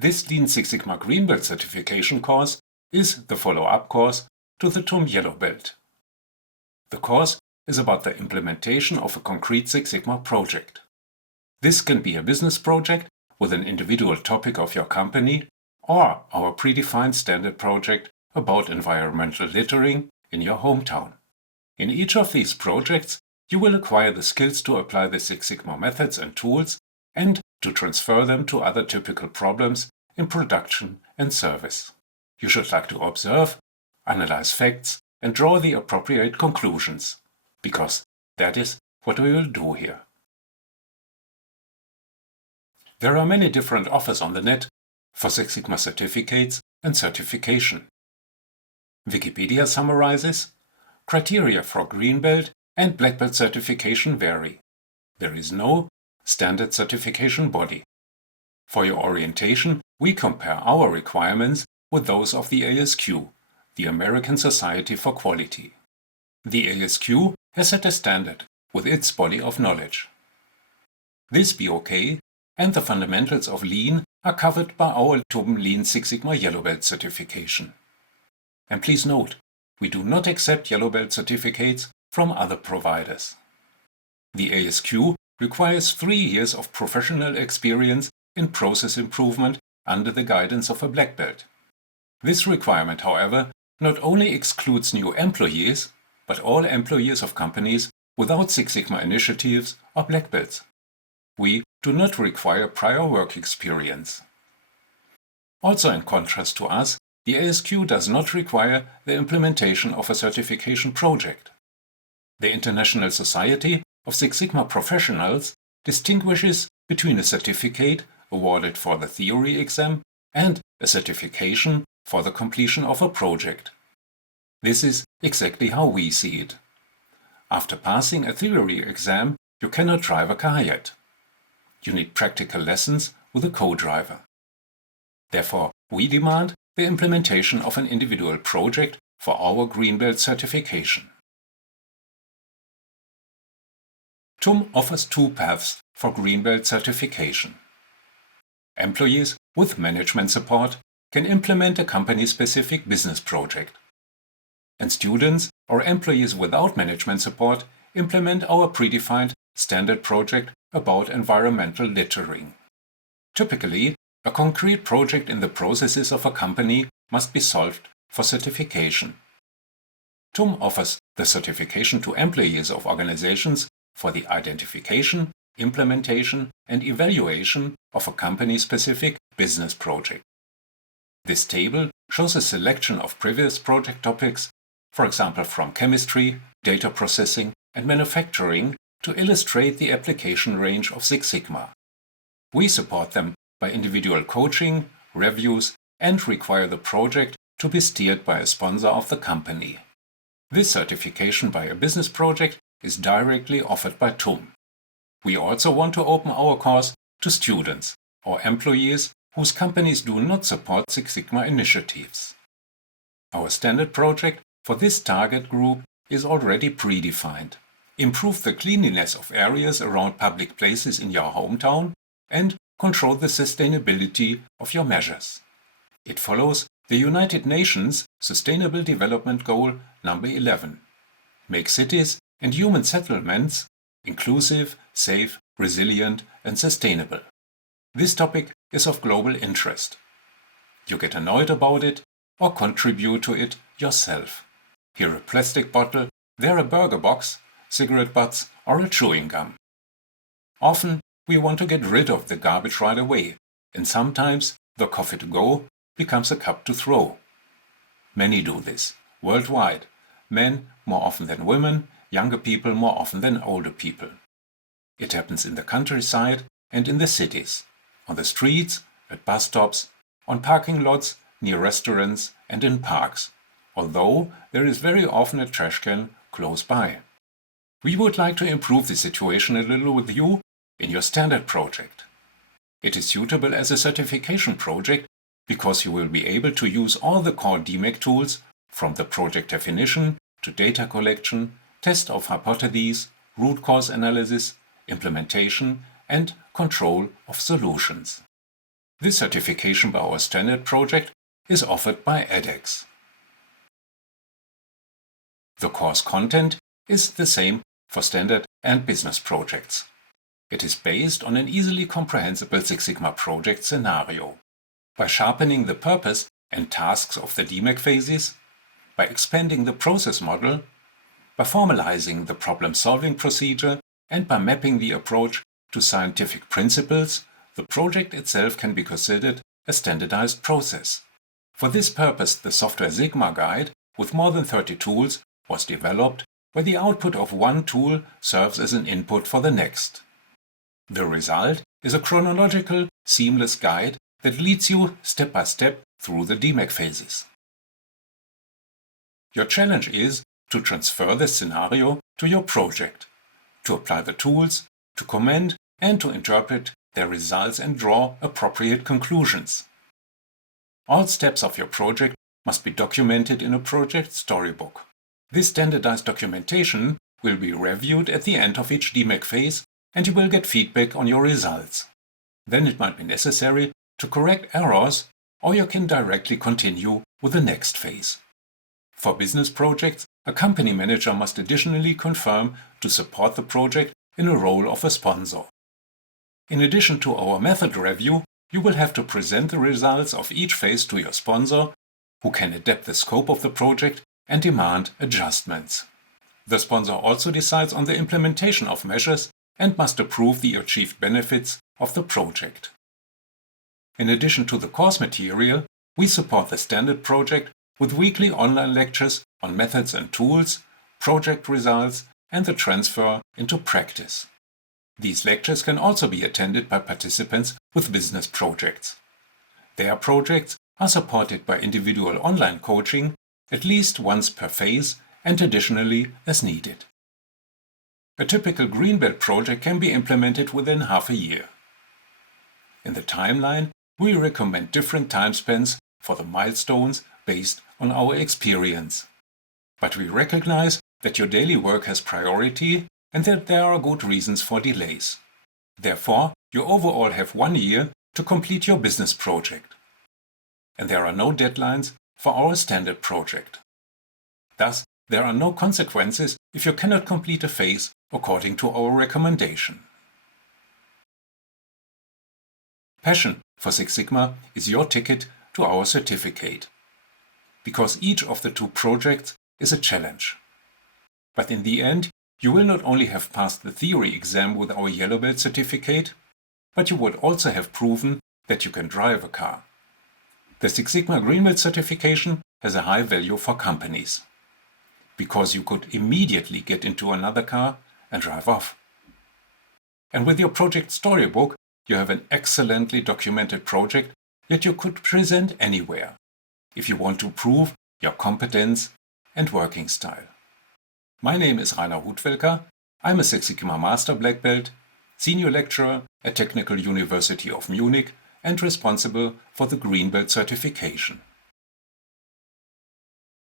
This Lean Six Sigma Green Belt certification course is the follow-up course to the TUM Yellow Belt. The course is about the implementation of a concrete Six Sigma project. This can be a business project with an individual topic of your company, or our predefined standard project about environmental littering in your hometown. In each of these projects, you will acquire the skills to apply the Six Sigma methods and tools and to transfer them to other typical problems in production and service. You should like to observe, analyze facts, and draw the appropriate conclusions, because that is what we will do here. There are many different offers on the net for Six Sigma certificates and certification. Wikipedia summarizes, criteria for Green Belt and Black Belt certification vary. There is no standard certification body. For your orientation, we compare our requirements with those of the ASQ, the American Society for Quality. The ASQ has set a standard with its body of knowledge. This BOK and the fundamentals of Lean are covered by our TUM Lean Six Sigma Yellow Belt certification. And please note, we do not accept Yellow Belt certificates from other providers. The ASQ requires 3 years of professional experience in process improvement under the guidance of a Black Belt. This requirement, however, not only excludes new employees, but all employees of companies without Six Sigma initiatives or Black Belts. We do not require prior work experience. Also, in contrast to us, the ASQ does not require the implementation of a certification project. The International Society of Six Sigma Professionals distinguishes between a certificate awarded for the theory exam and a certification for the completion of a project. This is exactly how we see it. After passing a theory exam, you cannot drive a car yet. You need practical lessons with a co-driver. Therefore, we demand the implementation of an individual project for our Green Belt certification. TUM offers 2 paths for Green Belt certification. Employees with management support can implement a company-specific business project. And students or employees without management support implement our predefined standard project about environmental littering. Typically, a concrete project in the processes of a company must be solved for certification. TUM offers the certification to employees of organizations for the identification, implementation, and evaluation of a company-specific business project. This table shows a selection of previous project topics, for example from chemistry, data processing, and manufacturing, to illustrate the application range of Six Sigma. We support them by individual coaching, reviews, and require the project to be steered by a sponsor of the company. This certification by a business project is directly offered by TUM. We also want to open our course to students or employees whose companies do not support Six Sigma initiatives. Our standard project for this target group is already predefined. Improve the cleanliness of areas around public places in your hometown and control the sustainability of your measures. It follows the United Nations Sustainable Development Goal number 11. Make cities and human settlements inclusive, safe, resilient, and sustainable. This topic is of global interest. You get annoyed about it or contribute to it yourself. Here a plastic bottle, there a burger box, cigarette butts, or a chewing gum. Often we want to get rid of the garbage right away, and sometimes the coffee to go becomes a cup to throw. Many do this, worldwide, men more often than women, younger people more often than older people. It happens in the countryside and in the cities, on the streets, at bus stops, on parking lots, near restaurants, and in parks, although there is very often a trash can close by. We would like to improve the situation a little with you in your standard project. It is suitable as a certification project because you will be able to use all the core DMAIC tools from the project definition to data collection, test of hypotheses, root cause analysis, implementation, and control of solutions. This certification by our standard project is offered by edX. The course content is the same for standard and business projects. It is based on an easily comprehensible Six Sigma project scenario. By sharpening the purpose and tasks of the DMAC phases, by expanding the process model, by formalizing the problem-solving procedure, and by mapping the approach to scientific principles, the project itself can be considered a standardized process. For this purpose, the Software Sigma Guide, with more than 30 tools, was developed where the output of one tool serves as an input for the next. The result is a chronological, seamless guide that leads you step by step through the DMAC phases. Your challenge is to transfer this scenario to your project, to apply the tools, to comment and to interpret their results and draw appropriate conclusions. All steps of your project must be documented in a project storybook. This standardized documentation will be reviewed at the end of each DMAC phase, and you will get feedback on your results. Then it might be necessary to correct errors, or you can directly continue with the next phase. For business projects, a company manager must additionally confirm to support the project in a role of a sponsor. In addition to our method review, you will have to present the results of each phase to your sponsor, who can adapt the scope of the project and demand adjustments. The sponsor also decides on the implementation of measures and must approve the achieved benefits of the project. In addition to the course material, we support the standard project with weekly online lectures on methods and tools, project results, and the transfer into practice. These lectures can also be attended by participants with business projects. Their projects are supported by individual online coaching at least once per phase and additionally as needed. A typical Greenbelt project can be implemented within half a year. In the timeline, we recommend different time spans for the milestones based on our experience. But we recognize that your daily work has priority and that there are good reasons for delays. Therefore, you overall have 1 year to complete your business project. And there are no deadlines for our standard project. Thus, there are no consequences if you cannot complete a phase according to our recommendation. Passion for Six Sigma is your ticket to our certificate, because each of the 2 projects is a challenge. But in the end, you will not only have passed the theory exam with our Yellow Belt certificate, but you would also have proven that you can drive a car. The Six Sigma Green Belt certification has a high value for companies, because you could immediately get into another car and drive off. And with your project storybook, you have an excellently documented project that you could present anywhere, if you want to prove your competence and working style. My name is Rainer Hutwelker. I'm a Six Sigma Master Black Belt, Senior Lecturer at Technical University of Munich and responsible for the Green Belt certification.